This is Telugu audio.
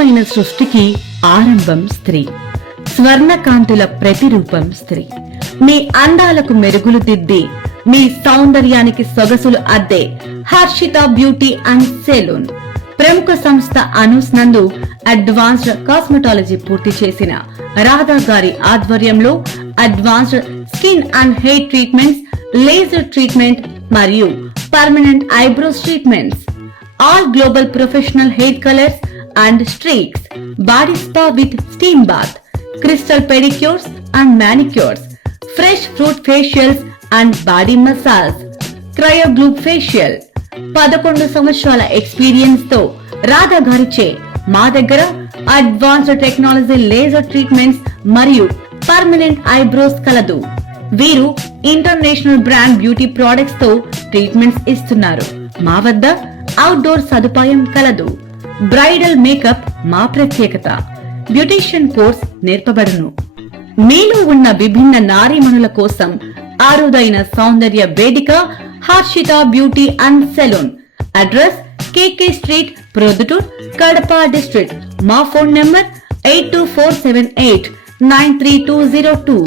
అందమైన సృష్టికి ఆరంభం స్త్రీ. స్వర్ణకాంతుల ప్రతిరూపం స్త్రీ. మీ అందాలకు మెరుగులు దిద్ది, మీ సౌందర్యానికి సొగసులు అద్దే హర్షిత బ్యూటీ అండ్ సెలూన్. ప్రముఖ సంస్థ అనూస్ నందు అడ్వాన్స్డ్ కాస్మెటాలజీ పూర్తి చేసిన రాధా గారి ఆధ్వర్యంలో advanced skin and hair treatments, laser treatment మరియు permanent eyebrows treatments, all global professional hair colours and streaks, body spa with steam bath, crystal pedicures and manicures, fresh fruit facials and body massage, cryo glue facial. 11 సంవత్సరాల ఎక్స్పీరియన్స్ తో రాధా గారిచే మా దగ్గర అడ్వాన్స్డ్ టెక్నాలజీ లేజర్ ట్రీట్మెంట్స్ మరియు పర్మనెంట్ ఐబ్రోస్ కలదు. వీరు ఇంటర్నేషనల్ బ్రాండ్ బ్యూటీ ప్రొడక్ట్స్ తో ట్రీట్మెంట్స్ ఇస్తున్నారు. మా వద్ద అవుట్డోర్ సదుపాయం కలదు. బ్రైడల్ మేకప్ మా ప్రత్యేకత. బ్యూటీషియన్ కోర్స్ నేర్పబడును. మీలో ఉన్న విభిన్న నారీమణుల కోసం అరుదైన సౌందర్య వేదిక Harshita beauty and salon. Address KK street, Proddatur, Kadapa district. మా ఫోన్ నంబర్ 8247893202.